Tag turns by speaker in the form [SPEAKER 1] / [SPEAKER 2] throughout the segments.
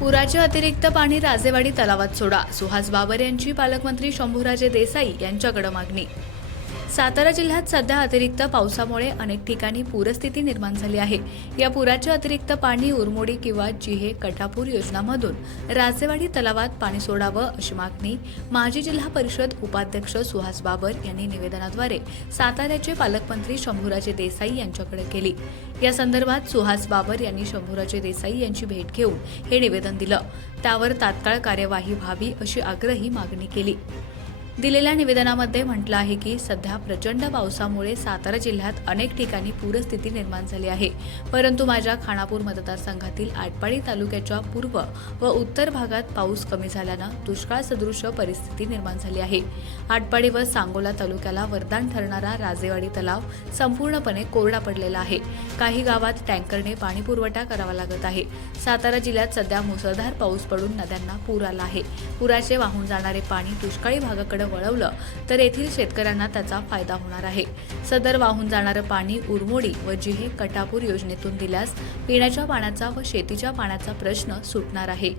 [SPEAKER 1] पुराचे अतिरिक्त पाणी राजेवाडी तलावात सोडा. सुहास बाबर यांची पालकमंत्री शंभूराजे देसाई यांच्याकडे मागणी. सातारा जिल्ह्यात सध्या अतिरिक्त पावसामुळे अनेक ठिकाणी पूरस्थिती निर्माण झाली आहे. या पुराचे अतिरिक्त पाणी उरमोडी किंवा जिहे कठापूर योजनामधून राजेवाडी तलावात पाणी सोडावं अशी मागणी माजी जिल्हा परिषद उपाध्यक्ष सुहास बाबर यांनी निवेदनाद्वारे साताऱ्याचे पालकमंत्री शंभूराजे देसाई यांच्याकडे केली. या संदर्भात सुहास बाबर यांनी शंभूराजे देसाई यांची भेट घेऊन हे निवेदन दिलं. त्यावर तात्काळ कार्यवाही व्हावी अशी आग्रही मागणी केली. दिलेल्या निवेदनामध्ये म्हटलं आहे की सध्या प्रचंड पावसामुळे सातारा जिल्ह्यात अनेक ठिकाणी पूरस्थिती निर्माण झाली आहे. परंतु माझ्या खानापूर मतदारसंघातील आटपाडी तालुक्याच्या पूर्व व उत्तर भागात पाऊस कमी झाल्यानं दुष्काळ सदृश परिस्थिती निर्माण झाली आहे. आटपाडी व सांगोला तालुक्याला वरदान ठरणारा राजेवाडी तलाव संपूर्णपणे कोरडा पडलेला आहे. काही गावात टँकरने पाणीपुरवठा करावा लागत आहे. सातारा जिल्ह्यात सध्या मुसळधार पाऊस पडून नद्यांना पूर आला आहे. पुराचे वाहून जाणारे पाणी दुष्काळी भागाकडे वळवलं तर येथील शेतकऱ्यांना त्याचा फायदा होणार आहे. सदर वाहून जाणारं पाणी उरमोडी व जिहे कटापूर योजनेतून दिल्यास पिण्याच्या पाण्याचा व शेतीच्या पाण्याचा प्रश्न सुटणार आहे.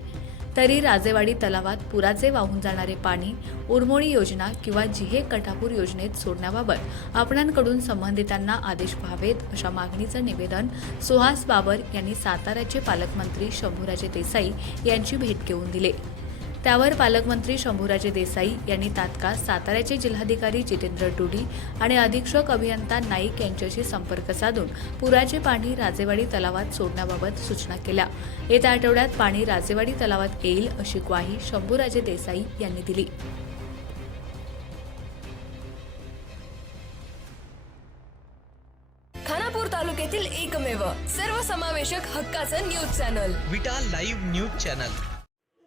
[SPEAKER 1] तरी राजेवाडी तलावात पुराचे वाहून जाणारे पाणी उरमोडी योजना किंवा जिहे कटापूर योजनेत सोडण्याबाबत आपणांकडून संबंधितांना आदेश व्हावेत अशा मागणीचं निवेदन सुहास बाबर यांनी साताऱ्याचे पालकमंत्री शंभूराजे देसाई यांची भेट घेऊन दिले. त्यावर पालकमंत्री शंभूराजे देसाई यांनी तात्काळ साताऱ्याचे जिल्हाधिकारी जितेंद्र टुडी आणि अधीक्षक अभियंता नाईक यांच्याशी संपर्क साधून पुराचे पाणी राजेवाडी तलावात सोडण्याबाबत सूचना केल्या. येत्या आठवड्यात पाणी राजेवाडी तलावात येईल अशी ग्वाही शंभूराजे देसाई यांनी दिली.
[SPEAKER 2] खानापूर तालुक्यातील एकमेव सर्वसमावेशक हक्काचं news channel.
[SPEAKER 3] Vita live news channel.